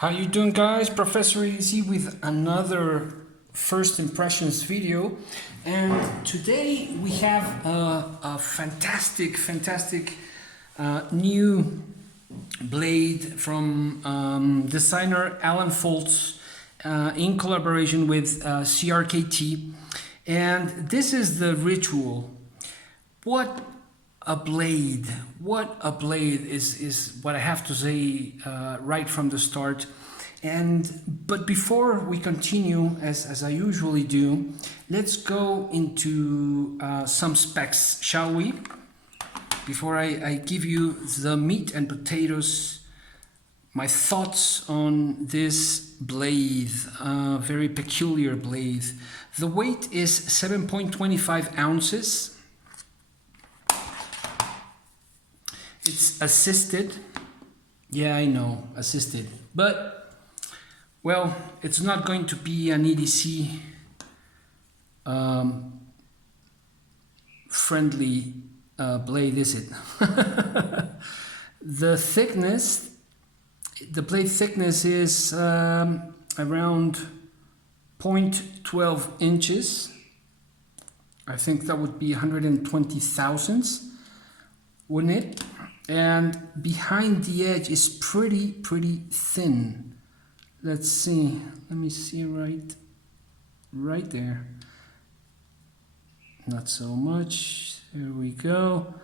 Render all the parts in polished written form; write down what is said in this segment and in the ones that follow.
How you doing, guys? Professor Easy with another first impressions video, and today we have a fantastic new blade from designer Alan Foltz in collaboration with CRKT, and this is the Ritual. What a blade is what I have to say right from the start. But before we continue, as I usually do, let's go into some specs, shall we? Before I give you the meat and potatoes, my thoughts on this blade, very peculiar blade. The weight is 7.25 ounces. It's assisted. Yeah, I know, assisted. But, well, it's not going to be an EDC friendly blade, is it? The thickness, the blade thickness is around 0.12 inches. I think that would be 120 thousandths, wouldn't it? And behind the edge is pretty thin. Let's see. Let me see right there. Not so much. There we go.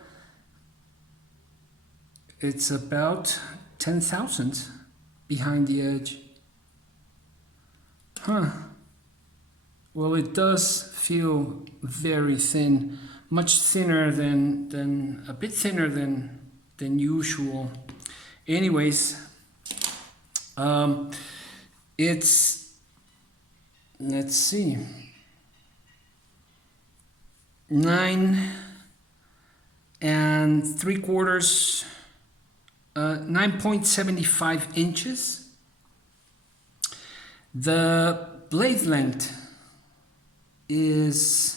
It's about 10 thousandths behind the edge. Huh. Well, it does feel very thin, much thinner than a bit thinner than usual. Anyways, it's, let's see, 9 3/4, 9.75 inches. The blade length is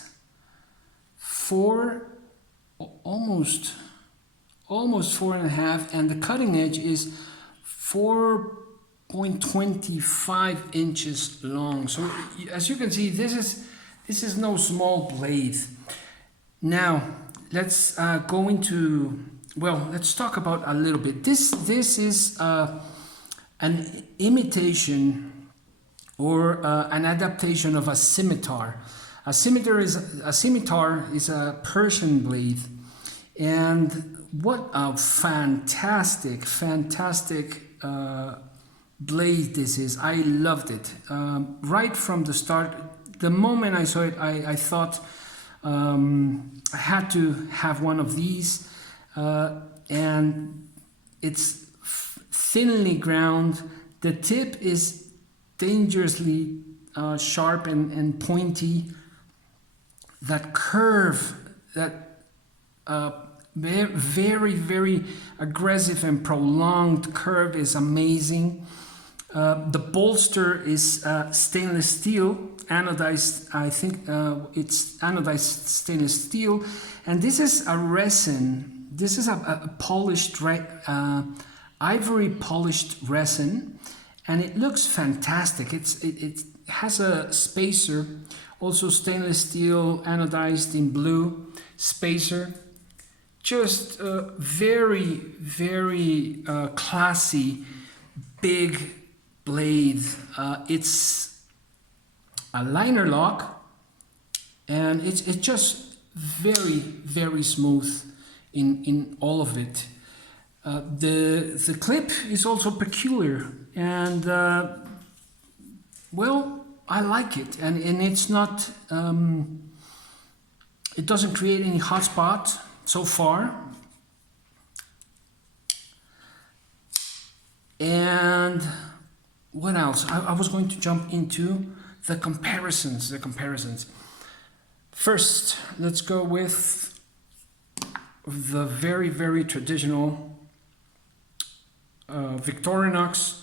almost 4.5, and the cutting edge is 4.25 inches long. So as you can see, this is no small blade. Now let's go into, well, let's talk about a little bit. This is an imitation or an adaptation of a scimitar. A scimitar is a Persian blade, and what a fantastic blade this is. I loved it right from the start. The moment I saw it, I thought I had to have one of these, and it's thinly ground. The tip is dangerously sharp and pointy. That curve, that very aggressive and prolonged curve is amazing. The bolster is stainless steel, anodized. I think it's anodized stainless steel, and this is a resin. This is a polished ivory polished resin, and it looks fantastic. It has a spacer, also stainless steel, anodized in blue spacer. Just a very classy big blade. It's a liner lock, and it's just very smooth in all of it. The clip is also peculiar, and well, I like it, and it's not it doesn't create any hot spot so far. And what else? I was going to jump into the comparisons. First, let's go with the very traditional Victorinox,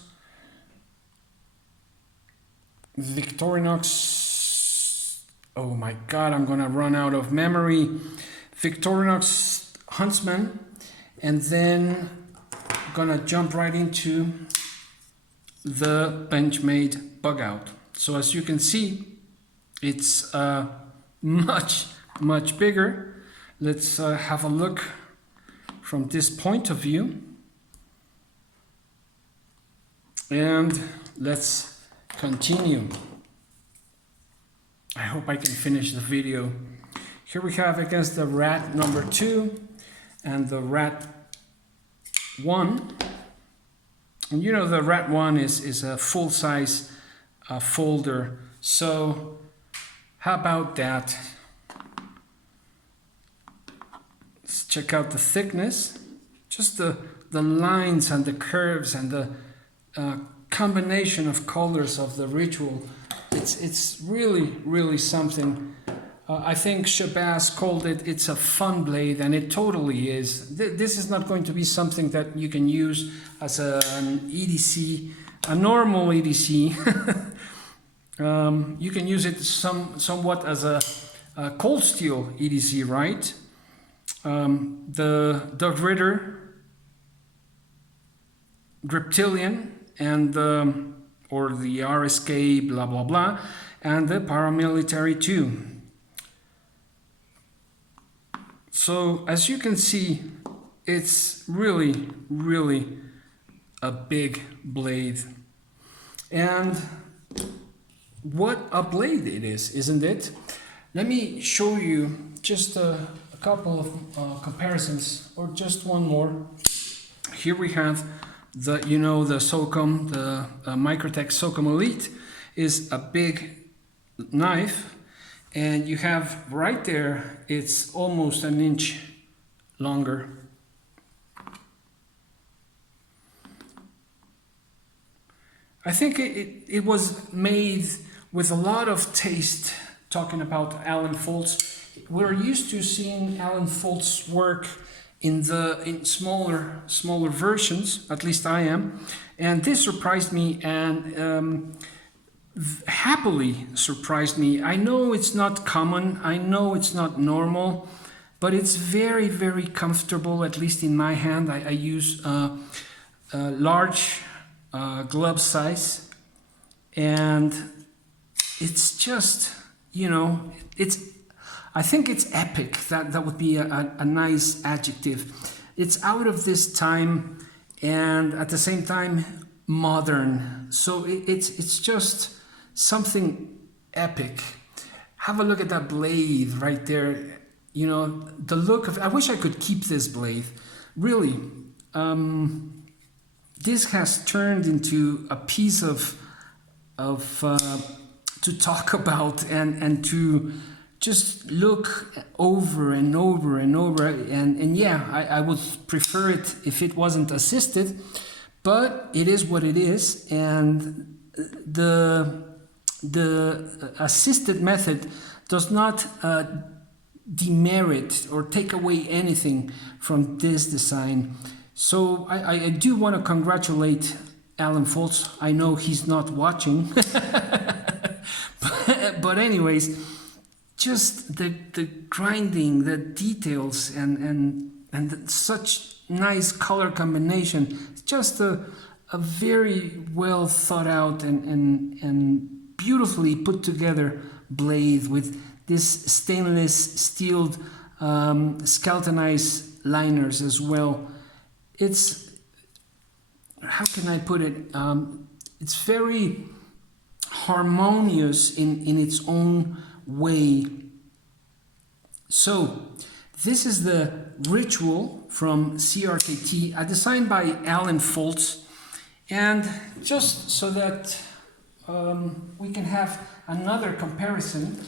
oh my god, I'm gonna run out of memory. Victorinox Huntsman, and then I'm gonna jump right into the Benchmade bug out. So as you can see, it's much bigger. Let's have a look from this point of view. And let's continue. I hope I can finish the video. Here we have against the rat number 2 and the rat 1. And you know the rat 1 is a full-size folder. So how about that? Let's check out the thickness. Just the lines and the curves and the combination of colors of the Ritual. It's really something. I think Shabazz called it's a fun blade, and it totally is. This is not going to be something that you can use as an EDC, a normal EDC. You can use it somewhat as a cold steel EDC, right? The Doug Ritter Reptilian and or the RSK blah blah blah, and the paramilitary 2. So as you can see, it's really a big blade, and what a blade it is, isn't it? Let me show you just a couple of comparisons, or just one more. Here we have the SOCOM, the Microtech SOCOM Elite is a big knife, and you have right there, it's almost an inch longer. I think it was made with a lot of taste. Talking about Alan Foltz, we're used to seeing Alan Foltz work in smaller versions, at least I am, and this surprised me, and happily surprised me. I know it's not common, I know it's not normal, but it's very comfortable, at least in my hand. I use a large glove size, and it's just, I think it's epic. That would be a nice adjective. It's out of this time, and at the same time modern. So it's just something epic. Have a look at that blade right there. The look of. I wish I could keep this blade. Really, this has turned into a piece of to talk about and to just look over and over and over, and yeah, I would prefer it if it wasn't assisted, but it is what it is, and the assisted method does not demerit or take away anything from this design. So I do want to congratulate Alan Foltz. I know he's not watching, but anyways, just the grinding, the details, and such nice color combination. It's just a very well thought out and beautifully put together blade with this stainless steel skeletonized liners as well. It's, how can I put it? It's very harmonious in its own way. So this is the Ritual from CRKT, a design by Alan Foltz, and just so that we can have another comparison,